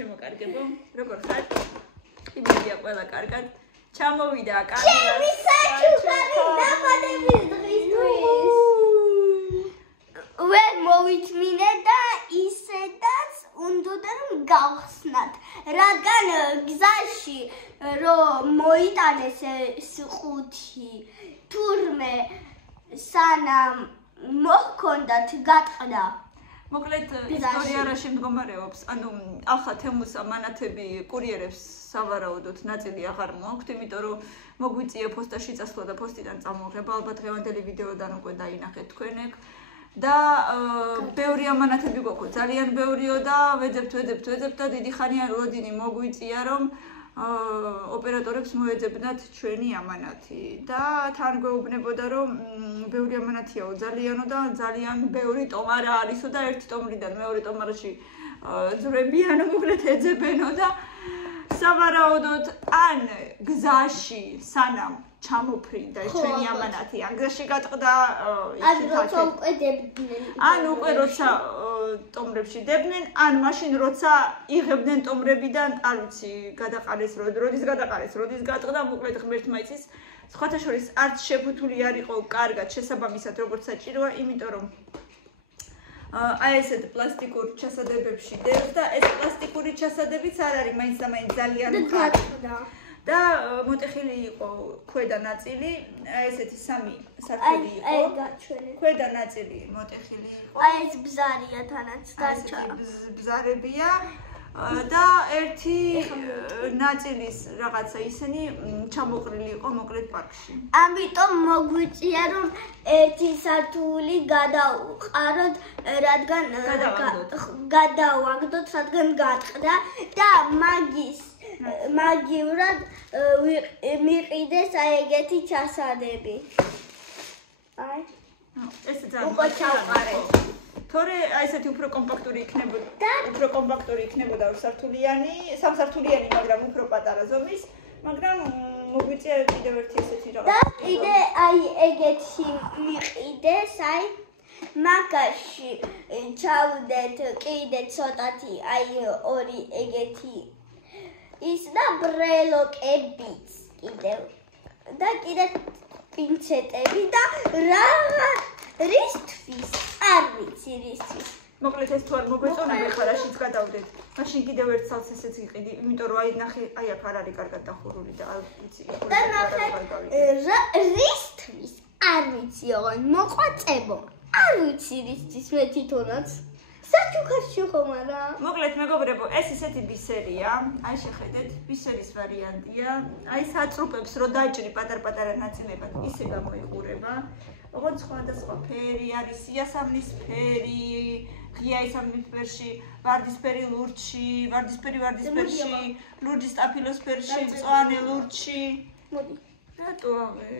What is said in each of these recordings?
ჩემო კარგებო, როგორ ხარ? იმედია ყველა კარგად. ჩამოვიდა კამერა. ჩემი საჩუქარი დაბადების დღისთვის. ვერ მოვიწმინე და ისედაც უნდა რომ გავხსნათ, რადგან გზაში რომ მოიტანეს ეს ყუთი, თურმე სანამ მოჰქონდათ გატყდა. მოკლედ ისტორია რა შემდგომარეობს, ანუ ახლა თემუს ამანათები კურიერებს სავარაუდოდ ნაწილი აღარ მოაქვთ, იმიტომ რომ მოგვიწია პოსტაში წასვლა და პოსტიდან წამოღება, ალბათ დღევანდელი ვიდეოდან უკვე დაინახეთ თქვენ ეგ. და ბევრი ამანათები გვაქვს, ძალიან ბევრიო და ვეძებთ და დიდი ხანია როდინი მოგვიწია რომ ოპერატორებს მოეძებნათ ჩვენი ამანათი და თან გვეუბნებოდა რომ ბევრი ამანათიაო ძალიანო და ძალიან ბევრი ტომარა არისო და ერთ ტომრიდან მეორე ტომარაში ძვრებიანო მოკლედ ეძებენო და სავარაუდოდ ან გზაში სანამ ჩამოფრინდა ჩვენი ამანათი ან გზაში გატყდა ან უკვე როცა ტომრებში დებდნენ ან მაშინ როცა იღებდნენ ტომრებიდან არ ვიცი გადაყარეს როდის გადაყარეს როდის გატყდა მოკლედ ღმერთმა იცის სხვათა შორის არც შეფუთული არ იყო კარგად შესაბამისად როგორც საჭიროა იმიტომ რომ აი ესეთ პლასტიკურ ჩასადებებში დევს და ეს პლასტიკური ჩასადებიც არ არის მაინც და მაინც ძალიან გატყდა და მოტეხილი იყო ქვედა ნაწილი, ესეთი სამი სართული იყო. ქვედა ნაწილი მოტეხილი იყო. აი ეს ბზარია თანაც დარჩა. ბზარებია და ერთი ნაწილის რაღაცა ისინი ჩამოყრილი იყო მოკლედ პარკში. ამიტომ მოგვიწია რომ ერთი სართული გადავყაროთ, რადგან გადავაგდოთ, რადგან გატყდა და მაგივრად მიყიდეს აი ეგეთი ჩასადები. აი ეს ძალიან თორე აი ესეთი უფრო კომპაქტური იქნებოდა სართულიანი, სამსართულიანი, მაგრამ უფრო პატარა ზომის, მაგრამ მოგვიწია კიდევ ერთი ესეთი რაღაც. და კიდე აი ეგეთი მიყიდეს, აი მაგაში ჩავდეთ კიდე ცოტათი აი ორი ეგეთი ის და ბრელოკებიც კიდევ და კიდე პინცეტები და რისთვის არ ვიცი რისთვის მოკლედ ეს თუ არ მოგვეწონა ხარ რაშიც გადავდეთ მაშინ კიდევ ერთ ცალს ესეც იყიდი იმიტომ რომ აი ნახე აი აქ არ არის კარგად დახურული და არ ვიცი და ნახე რისთვის არ ვიცი ოღონ მოყვაწებო არ ვიცი რისთვის მე თვითონაც საჩუქარში ხომ არა? მოკლედ მეგობრებო, ეს ისეთი ბისერია, აი შეხედეთ, ბისერის ვარიანტია. აი საწრუპებს რო დაჭრი პატარ-პატარა ნაწილებად, ისე გამოიყურება. ოღონდ სხვადასხვა ფერი არის, იასამნის ფერი, ღია ისამნისფერში, ვარდისფერი ლურჯში, ვარდისფერში, ლურჯი სტაფილოსფერში, მწვანე ლურჯში. მოდი. რატო ავე?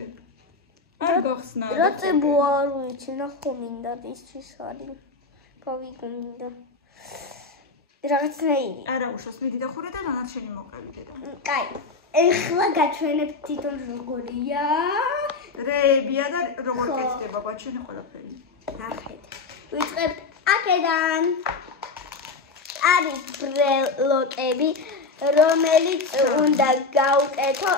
არ გახსნა. რატო არ ვიცი, ნახო მინდა ისთვის არის. გავიგონდა. რაღაცნაირი. არა უშავს მიდი დახურე და ნანაც შენი მოკავიდე და. კაი. ეხლა გაჩვენებ თვითონ როგორია. რეებია და როგორ კეთდება გაჩვენე ყველაფერი. ნახეთ. ვიწყებთ აქედან. არის ბრელოკები, რომელიც უნდა გავუკეთო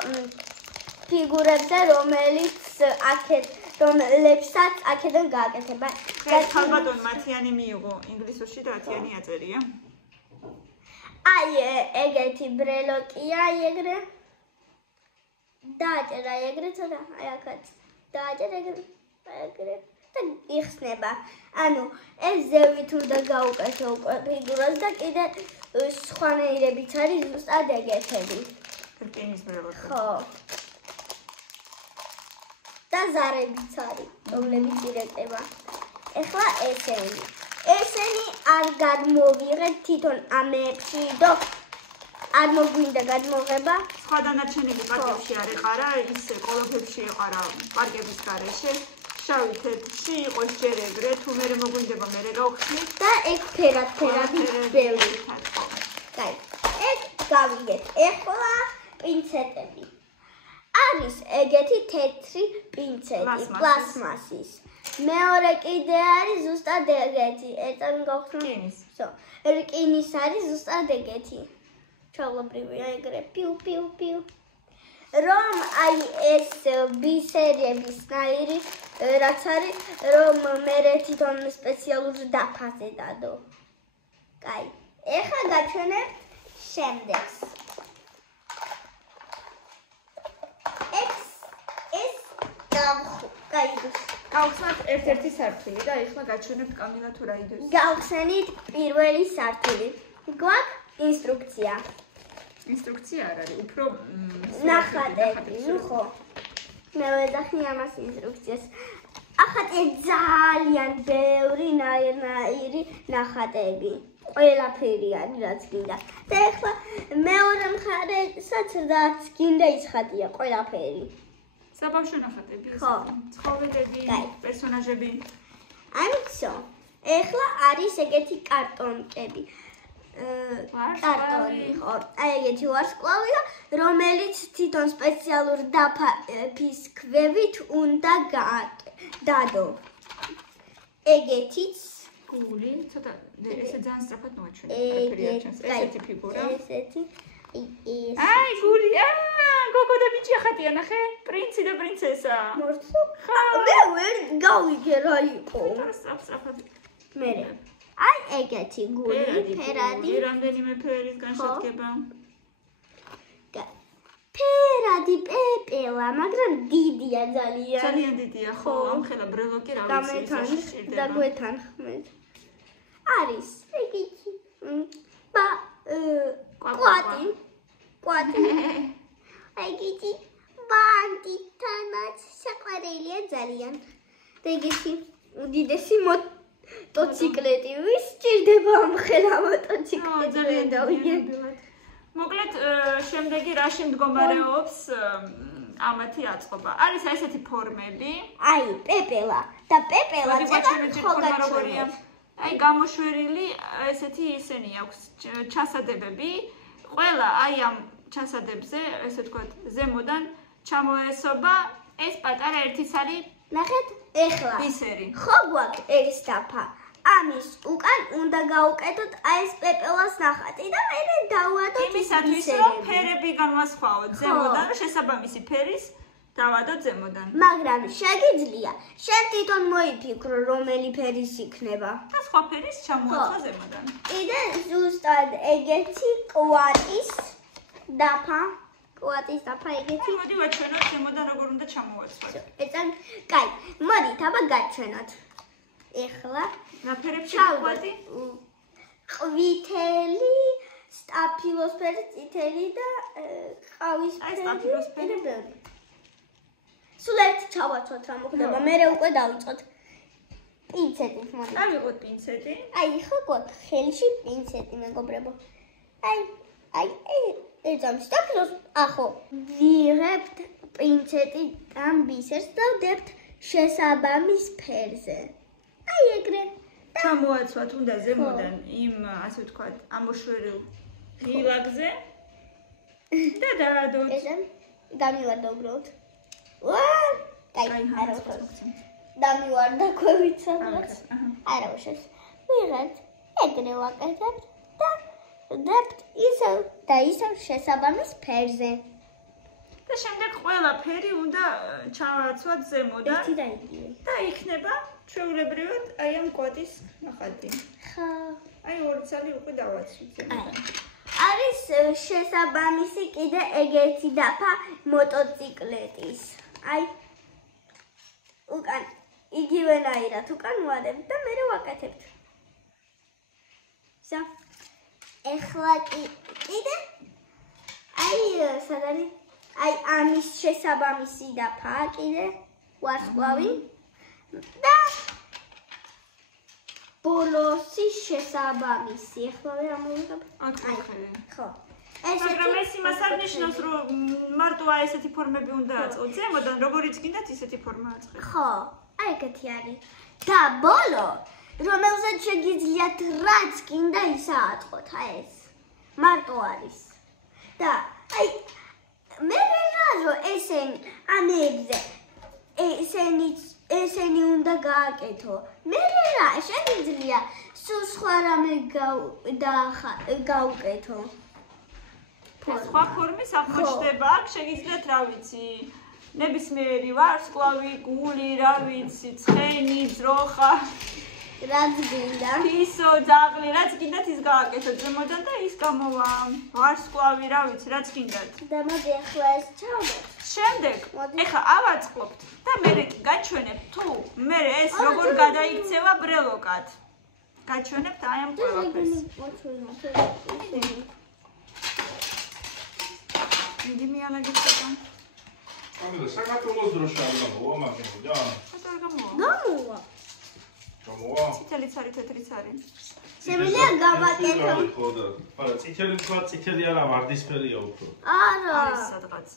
ფიგურებზე, რომელიც რომლებსაც აქედან გააკეთება. ხალბატონ მათიანი მიიღო ინგლისურში და ათიანი აწერია. აი ეგეთი ბრელოკია ეგრე. დააჭერა ეგრე ცოტა, აი აქაც. დააჭერა ეგრე და იხსნება. ანუ ეს ზევით უნდა გაუკეთო უკვე ფიგურას და კიდე სხვანაირებიც არის ზუსტად ეგეთები. რკინის ბრელოკი. ხო. და ზარებიც არის, რომლებიც ირეკება. ეხლა ესენი არ გადმოვიღეთ თვითონ ამებში და არ მოგვინდა გადმოღება. სხვა დანარჩენები პარკებში არ ეყარა, ისე კოლოფებში ეყარა პარკების გარეშე. შავი თეთრში იყო ჯერ ეგრე, თუ მერე მოგვინდება მერე გავხსნით და ეგ ფერად ბევრი. კაი, ეგ გავიგეთ. ეხლა პინცეტები. არის ეგეთი თეთრი პინცეტი პლასმასის. მეორე კიდე არის ზუსტად ეგეთი. ერთად გავხსნა. всё. რკინის არის ზუსტად ეგეთი. ჩავლობრივია ეგრე. პიუ. რომ აი ეს ბისერების ნაირი რაც არის, რომ მე თვითონ სპეციალურ დაფაზე დადო. კაი. ეხლა გაჩვენებთ შემდეგს. გავხსნათ ერთ-ერთი სართული და ეხლა გაჩვენებთ კამილა თუ რა იდეას. გავხსენით პირველი სართული. გვაქვს ინსტრუქცია. ინსტრუქცია არ არის, უფრო ნახატები, ნუ ხო. მე ვეძახი ამას ინსტრუქციას. ახლა ძალიან ბევრი ნაირი ნახატები. ყველაფერი არის რაც გინდა. და ეხლა მეორე მხარესაც რაც გინდა ის ხატია ყველაფერი. საბავშვო ნახატები, ცხოველები, პერსონაჟები. ამიცო. ეხლა არის ეგეთი კარტონკები. კარტონი, ხო. აი ეგეთი ვარსკვლავია, რომელიც თვითონ სპეციალურ დაფის ქვევით უნდა დადო. ეგეთიც გული, ცოტა ესე ძალიან სწრაფად მოაჩვენე. ესეთი ფიგურა. ესეთი. აი გული, გოგო და ბიჭი ხატია ნახე, პრინცი და პრინცესა. მორცო. მე ვერ გავიგე რა იყო. სწრაფად. მე აი ეგეთი გული, ფერადი. რამდენიმე ფერის განშტება. ფერადი პეპელა, მაგრამ დიდია ძალიან. ძალიან დიდია, ხო, ამხელა ბრელოკი რა ვიცი, და გვეთანხმეთ. არის ეგეთი. კვატი. ეგეთი ბანდი თანაც საყვარელია ძალიან. ეგეთი უდიდესი მოტოციკლეტი. ვის ჭირდება ამხელა მოტოციკლეტი? ძალიან დავიგებ. მოკლედ, შემდეგი რაში მდგომარეობს ამათი აწყობა? არის ესეთი ფორმები. აი, პეპელა და პეპელა როგორია? აი, გამოშვერილი ესეთი ისენი აქვს ჩასადებები. ყველა აი ამ ჩასადებზე, ესე ვთქვათ, ზემოდან ჩამოესობა ეს პატარა ერთი სარი. ნახეთ, ეხლა ბისერი. ხო გვაქვს ეს დაფა. ამის უკან უნდა გავუკეთოთ აი ეს პეპელას ნახატი და მე დავადოთ იმისათვის რომ ფერები განვასხვაოთ ზემოდან, შესაბამისი ფერის დავადოთ ზემოდან. მაგრამ შეგიძლია შენ თვითონ მოიფიქრო რომელი ფერის იქნება. და სხვა ფერის ჩამოაცვა ზემოდან. კიდე ზუსტად ეგეთი კვატის დაფა ეგეთი. მოდი ვაჩვენოთ ზემოდან როგორ უნდა ჩამოვაცვათ. ეცან, კაი, მოდით აბა გაჩვენოთ. ეხლა რა ფერებში კვატი? ყვითელი, სტაფილოსფერი, წითელი და ყავისფერი. სტაფილოსფერი. სულ ერთი ჩავაცვათ რა მოხდება. მე უკვე დავიწყოთ. პინცეტით მოდი. ავიღოთ პინცეტი. აი, ხო გვაქვს ხელში პინცეტი, მეგობრებო. აი, ეძამ სტაფილოს, ახო. ვიღებთ პინცეტი ამ ბისერს და ვდებთ შესაბამის ფერზე. აი ეგრე. ჩამოაცვათ უნდა ზემოდან იმ, ასე ვთქვათ, ამოშვერილ ღილაკზე და დაადოთ. ესენ დამივარდა უბრალოდ. კაი, არა უშვებს. დამივარდა ქვევით სადღაც. არა უშვებს. ვიღებთ, ეგრე ვაკეთებთ და ვდებთ ისევ შესაბამის ფერზე. და შემდეგ ყველა ფერი უნდა ჩავაცვათ ზემოდან. ერთი და იგივე. და იქნება ჩვეულებრივად აი ამ კვატის ნახატი. ხო. აი ორი ცალი უკვე დავაცვით ზემოდან. არის შესაბამისი კიდე ეგეთი დაფა მოტოციკლეტის. აი უკან იგივენაირად უკან ვადებთ და მე ვაკეთებთ. სა. ეხლა კიდე აი სად არის? აი ამის შესაბამისი დაფა კიდე ვარსკვლავი და ბოლოსის შესაბამისი. ეხლა ვერ ამოვიღებ. აი ხო. მაგრამ ეს იმას არ ნიშნავს, რომ მარტო აი ესეთი ფორმები უნდა აწყოთ ზემოდან, როგორიც გინდათ ისეთი ფორმა აწყეთ. ხო, აი ეგეთი არის. და ბოლო, რომელზეც შეგიძლიათ რაც გინდა ის აწყოთ, აი ეს. მარტო არის. და აი მე ვეღარო ესენი ამებზე. ესენი უნდა გააკეთო. მე რა, შეიძლება სულ სხვა რამე გაუკეთო. სხვა ფორმის აღმოჩნდება აქ შეგიძლიათ რა ვიცი. ნებისმიერი ვარსკვლავი, გული, რა ვიცი, ცხენი, ძროხა. რაც გინდა. ისო, ძაღლი, რაც გინდათ ის გააკეთოთ ზემოდან და ის გამოვა. ვარსკვლავი, რა ვიცი, რაც გინდათ. და მოდი ახლა ეს ჩავდოთ. შემდეგ, ეხა ავაწყობთ და მერე კი გაჩვენებთ თუ მერე ეს როგორ გადაიქცევა ბრელოკად. გაჩვენებთ აი ამ ყველაფერს. მიდი მიალაგეთ. ამიტომ საქართველოს დროშა არ გამოვა მაგენ და არ გამოვა. გამოვა. გამოვა. წითელიც არის, თეთრიც არის. შემიძლია გავაკეთო. ხოდა. არა, წითელი თქვა, წითელი არა, ვარდისფერია უფრო. არა. არის სადღაც.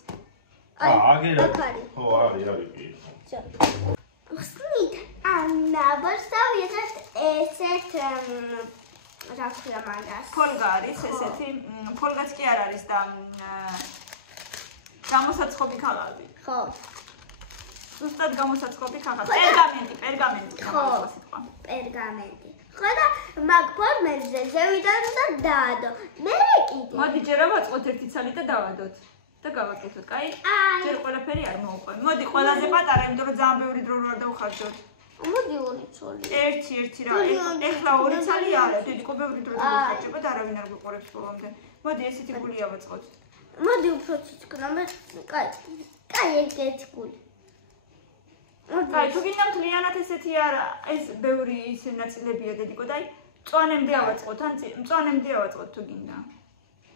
აგერ არის. ხო, არის კი. ხსნით, ნაბოსავი ესეთ რა ქვია მაგას. ფოლგა არის ესეთი, ფოლგაც კი არ არის და გამოსაცხობი ქაღალდი. ხო. ზუსტად გამოსაცხობი ქაღალდი. პერგამენტი. ხო, პერგამენტი. ხო და მაგ ფორმებზე ზევიდან უნდა დაადო. მე კიდე. მოდი ჯერ ავაწყოთ ერთი ცალი და დავადოთ. და გავაკეთოთ, კაი? ჯერ ყველაფერი არ მოვყვე. მოდი ყველაზე პატარა, იმიტომ რომ ძალიან ბევრი დრო არ დავხარჯოთ. მოდი ორი ცალი. ერთი რა. ეხლა ორი ცალი არა, დიდი კობევრი დრო დავხარჯება და არავინ არ გვიყურებს ბოლომდე. მოდი ესეთი გული ავაწყოთ. მოდი უფრო ციცკნა, მე კაი ეგეთ გული. კაი, თუ გინდა მთლიანად ესეთი არა, ეს ბევრი ისე ნაწილებია დედიკო და აი მწვანემდე ავაწყოთ, ან მწვანემდე ავაწყოთ თუ გინდა.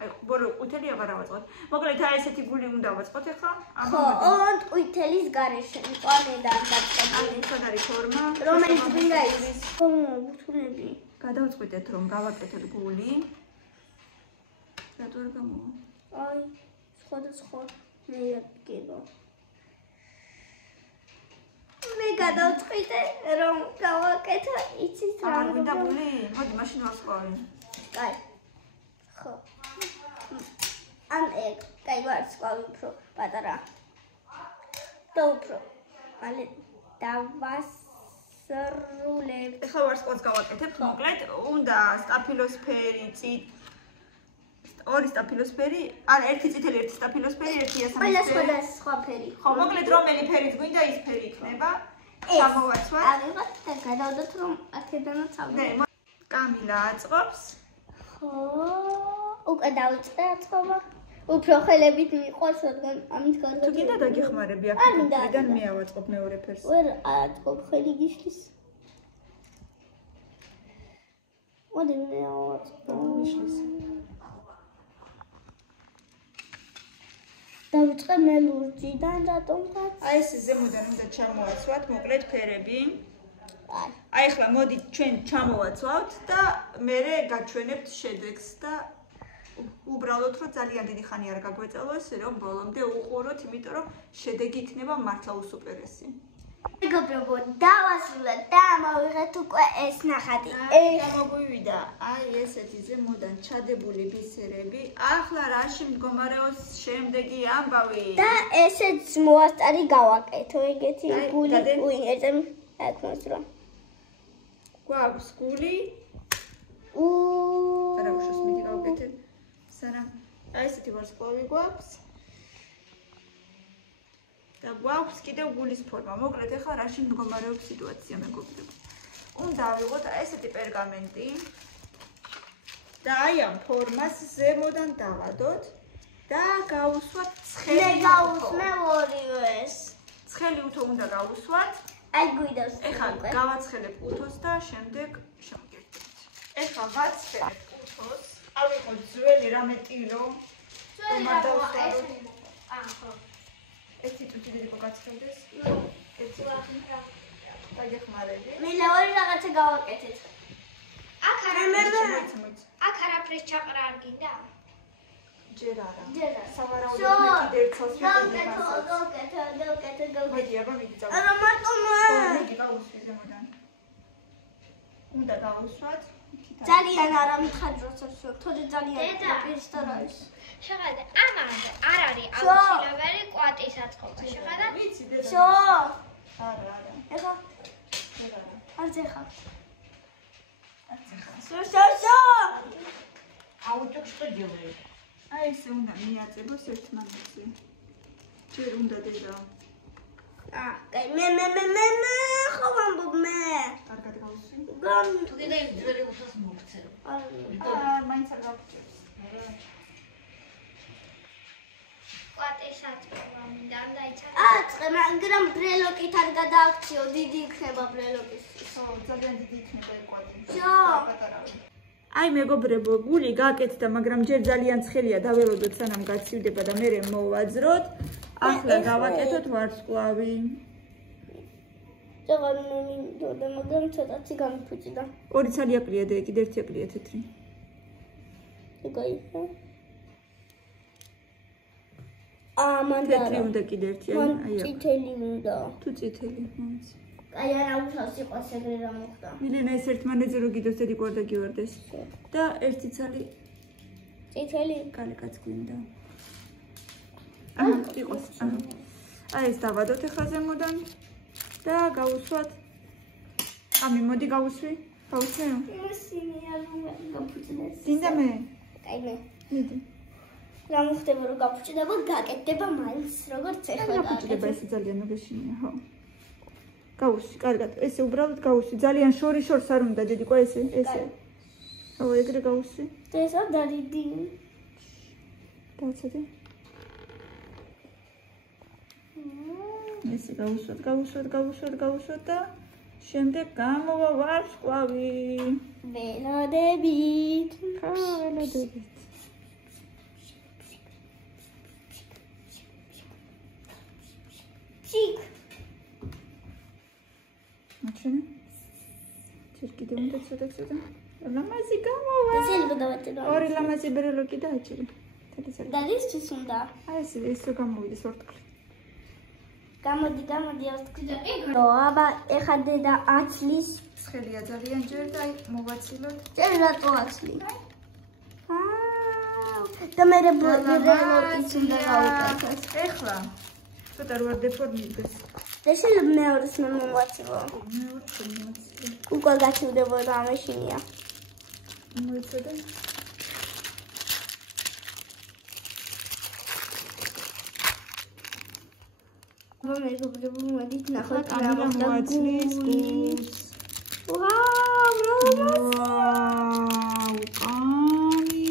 აი ბორო ყვითელი აღარ ავაწყოთ. მოკლედ აი ესეთი გული უნდა ავაწყოთ ახლა. ხო, ოღონდ ყვითელის გარეშე, მწვანედან დაწყებული. სად არის ფორმა? რომელიც გინდა ის. ხო, უთულები. გადავწყვიტეთ რომ გავაკეთოთ გული. რატო არ გამოვა? აი, სხვა მე გიგო. მე გადავწყვიტე რომ გავაკეთო იცის რა. არ გვინდა გული? მოდი მაშინ ვასწავლე. კაი. ხო. ან ეგ, კაი ვარსკვლავი უფრო პატარა. და უფრო. მალე დავასრულებ. ეხლა ვარსკვლავს გავაკეთებთ, მოკლედ უნდა სტაფილოსფერი, ორი სტაფილოსფერი, არა, ერთი წითელი, ერთი სტაფილოსფერი, ერთი ყველა სხვა ფერი. ხო, მოკლედ რომელი ფერიც გვინდა, ის ფერი იქნება. ჩამოვაცვათ. ავიღოთ და გადავდოთ რომ აქედანაც ავიღოთ. კამილა აწყობს. ხო, უკვე დავიწყე აწყობა. უფრო ხელებით მიყვარს, რადგან ამით გარდა. თუ გინდა დაგეხმარები აქედან მე ავაწყობ მეორე ფერს. ვერ აწყობ ხელი გიშლის. მოდი მე ავაწყობ. გიშლის. დავიწყე მე ლურჯიდან რატომღაც. აი ეს ზემოდან უნდა ჩამოვაცვათ, მოკლედ ფერები. აი ახლა მოდი ჩვენ ჩამოვაცვავთ და მერე გაჩვენებთ შედეგს და უბრალოდ რომ ძალიან დიდი ხანი არ გაგვეწელოს, რომ ბოლომდე უყუროთ, იმიტომ რომ შედეგი იქნება მართლა უსუპერესი. მეგობრებო, დავასრულეთ და მოვიღეთ უკვე ეს ნახატი. მოგვივიდა აი ესეთი ზემოდან ჩადებული ბისერები. ახლა რაში მდგომარეობს შემდეგი ამბავი? და ესეც მოასტარი გავაკეთო, ეგეთი გული უინერზე აკმოს რა. გვაქვს გული. რა უშოს მიდი გავაკეთებ. სანამ აი ესეთი ვარსკვლავი გვაქვს. და გვაქვს კიდევ გულის ფორმა. მოკლედ ახლა რაში მდგომარეობს სიტუაცია მეგობრებო. უნდა ავიღოთ აი ესეთი პერგამენტი. და აი ამ ფორმას ზემოდან დავადოთ და გავუსვათ ცხელი. მე გავუსმე ორივეს. ცხელი უთო უნდა გავუსვათ. აი გვიდავს. ეხლა გავაცხელებ უთოს და შემდეგ შევგერდით. ეხლა ვაცხელებ უთოს. ავიღოთ ძველი რამე ტილო. ერთი წუთი დედიკო გაცხელდეს. ერთი წუთი. დაგეხმარები. მე ლევარი რაღაცა გავაკეთეთ. აქ არაფრის ჩაყრა არ გინდა? ჯერ არა. ჯერ არა. სავარაუდოდ მე კიდევ ცოს გავკეთო. მოდი აბა მიდი წავა. არა მარტომა. მიდი გავუსვი ზემოდან. უნდა გავუსვათ. ძალიან არა მიხარჯოს ახლა. თორე ძალიან პირსტარაის. შეხედე, ამაზე არ არის აუცილებელი კვატის აწყობა. შეხედე? ვიცი დედა. შო. არა. ეხა არა. არც ეხა. სო. აუჭო что делаешь? აი ესე უნდა მიაწებოს ერთმანეთზე. ჯერ უნდა დედა. კაი მე ხო ვამბობ მე. კარგად გავუსვი. თუ დედა იმ ძველი უსოს მოგცე. მაინც არ გავჭირს. კვატეშად მინდა დაიცა. აწყე, მაგრამ ბრელოკით არ გადააქციო, დიდი იქნება ბრელოკის. ხო, ძალიან დიდი იქნება ეკვატი. ჯო. აი მეგობრებო, გული გაკეთდა, მაგრამ ჯერ ძალიან ცხელია დაველოდოთ სანამ გაცივდება და მერე მოვაძროთ. ახლა გავაკეთოთ ვარსკვლავი. ზოგადად მე მინდოდა, მაგრამ ცოტათი გამიფუჭდა. ორი ცალი აკლია და კიდე ერთი აკლია თეთრი. ეგაი. მან თეთრი უნდა კიდე ერთი, აი აქ. წითელი უნდა. თუ წითელი, მომიცი. აი არა უშავს იყოს ეგრე რა მოხდა. მილენა ეს ერთმანეთზე რო გიდოს დედი კვარდა გივარდეს. და ერთი ცალი წითელი კალიკაც გვინდა. იყოს. აი ეს დავადოთ ახლა ზემოდან და გავუსვათ. ამი მოდი გავუსვი. გავუსვი? ისინი არ გაფუჭდეს. დინდა მე. კაი მე. მიდი. რა მოხდება რომ გაფუჭდება, გაკეთდება მაინც როგორც ეხლა გაფუჭდება ეს ძალიან მოგეშინია, ხო. გავუსვი, კარგად. ესე უბრალოდ გავუსვი. ძალიან შორს არ უნდა დედი ყო ესე. ხო, ეგრე გავუსვი. და ეს არ დარიდი. დავცადე. ესე გავუსვათ და შემდეგ გამოვა ვარსკვლავი. ველოდებით. ხო, ველოდებით. ჩიკ. მაჩვენე. ჯერ კიდე უნდა ცოტა. ლამაზი გამოვა. შეიძლება დავაჭირო. ორი ლამაზი ბრელოკი დააჭირე. და ისიც უნდა. აი ეს რო გამოვიდეს ვარტყლი. გამოდი ო აბა ეხა დედა აცლის ცხელია ძალიან ჯერ და აი მოვაცილოთ. ჯერ რატო აცლი? და მე ბრელოკიც უნდა გავუკეთოს. ეხლა ცოტა რო არ დეფორმირდეს. და შეიძლება მეორეს მე მოვაცილო. მეორე მოვაცილე. უკვე გაცივდებოდა ამაშინია. მოიცადე. მეგობრებო, მოდით ნახოთ რა კამილა მოხდა მოვაცლის გულს. ვაუ, ვაუ, კამი.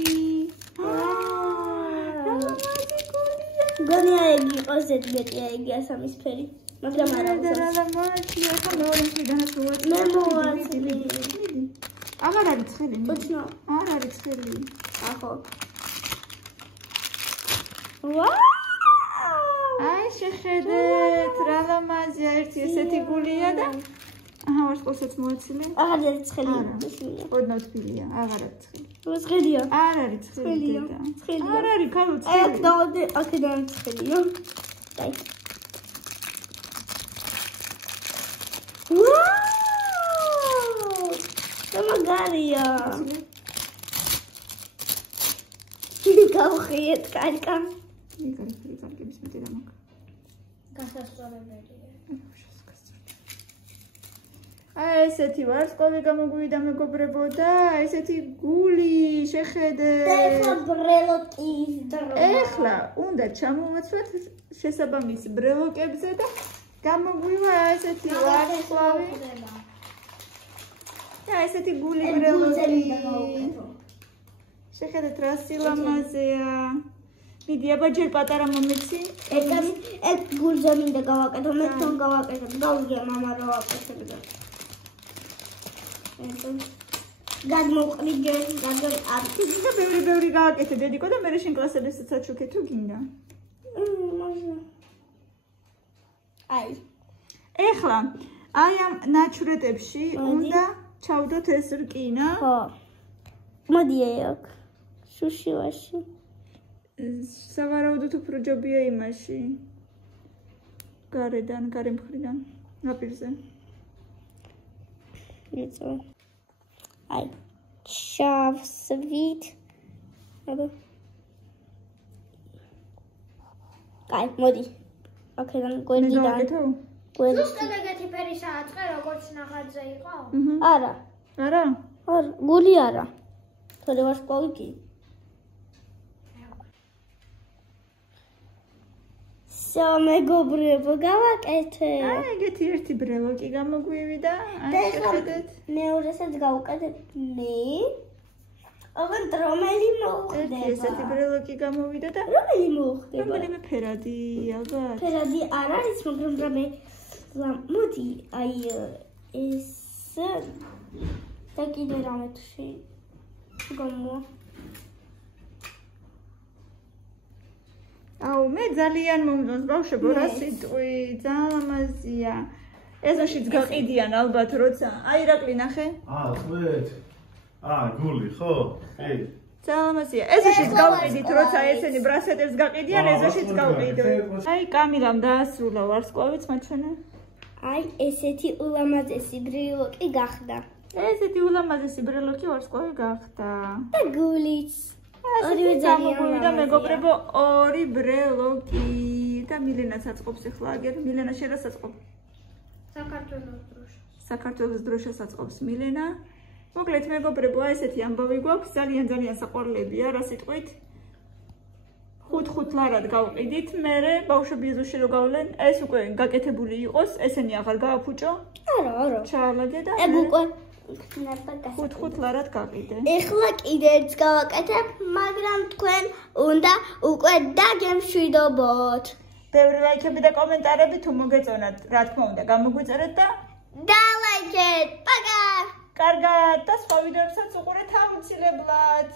გონია იგი იყოს ზედმეტია იგი ასამისფერი, მაგრამ არა და ლამაზი, ახლა მეორე მხრიდანაც მოვაცლი. მე მოვაცლი. აღარ არის ცხელი. უცნო. არ არის ცხელი. ახო. ვაუ! აი შეხედეთ, რა ლამაზია, ერთი ესეთი გულია და აჰა, ვარსკვლავსაც მოვაცილე. აღარ არის ცხელი. ოდნავ თბილია, აღარ არის ცხელი. ცხელია. არ არის ცხელი დედა. ცხელია. არ არის ქალო აი ცხელი. აქ დავდე, აქედან ცხელია. აი. ვაუ! გამაგარია. დიდი გავხიეთ კალკა. იგარიფერიკალკების მეტი დამაკ. გასასწორებელია. აი ესეთი ვარსკვლავი გამოგვივიდა მეგობრებო და ესეთი გული შეხედეთ. ეხლა ბრელოკის დრო. ეხლა უნდა ჩამოვაცვათ შესაბამის ბრელოკებზე და გამოგვივა ესეთი ვარსკვლავი. და ესეთი გული ბრელოკი. შეხედეთ რა სილამაზეა. მიდი აბა ჯერ პატარა მომეცი. ეგ გულზე მინდა გავაკეთო, მე თვითონ გავაკეთებ, გავუზია მამა რა ვაკეთებდა. გადმოვყრი ჯერ, არ და ბევრი გააკეთე დედიკო და მე შენ კლასებსაც აჩუქე თუ გინდა. აი. ეხლა აი ამ ნაჩვრეტებში უნდა ჩავდოთ ეს რკინა. ხო. მოდი აქ. შუშივაში. სავარაუდოდ უფრო ჯობია იმაში. გარედან, გარე მხრიდან, ნაპირზე. იცო. აი. შავსვით. აბა. კაი, მოდი. აქედან გვერდიდან. ზუსტად ეგეთი ფერისაა წყე, როგორც ნახატზე იყო? არა. არა? არა, გული არა. თორე ვარსკვლავი კი. მეგობრებო, გავაკეთე. ეგეთი ერთი ბრელოკი გამოგვივიდა. და მეორესაც გავუკეთებ მე. ოღონდ რომელი მოუხდება? ესეთი ბრელოკი გამოვიდა და რომელი მოუხდება? რომელიმე ფერადი ალბათ. ფერადი არ არის, მაგრამ რამე მოდი, აი ეს და კიდე რამე თუ გამო. აუ მე ძალიან მომწონს ბავშვებო რა სიტყვი ძალიან ლამაზია ეზოშიც გაყიდიან ალბათ როცა აი ირაკლი ნახე წვეთ გული ხო კი ძალიან ლამაზია ეზოშიც გავყიდით როცა ესენი ბრასლეტებს გაყიდიან ეზოშიც გავყიდოთ აი კამილამ დაასრულა ვარსკვლავიც მაჩვენე აი ესეთი ულამაზესი ბრილოკი გახდა ესეთი ულამაზესი ბრილოკი ვარსკვლავი გახდა და გულიც ორივე ძალიან მეგობრებო ორი ბრელოკი და მილენაც აწყობს ახლა აგერ მილენა შენ რას აწყობ საქართველოს დროშას აწყობს მილენა მოკლედ მეგობრებო აი ესეთი ამბავი გვაქვს ძალიან საყვარლებია რა სიტყვით ხუთ ლარად გავყიდით მე ბავშვები ეზოში რო გავლენ ეს უკვე გაკეთებული იყოს ესენი აღარ გააფუჭო არა ჩაალაგე და ეგ უკვე ხუთ ლარად გაყიდე. ეხლა კიდეც გავაკეთებ, მაგრამ თქვენ უნდა უკვე დაგემშვიდობოთ. ბევრი ლაიქები და კომენტარები თუ მოგეწონათ, რა თქმა უნდა, გამოგვიწერეთ და დალაიქეთ. პაკა. კარგად და სხვა ვიდეოებსაც უყურეთ აუცილებლად.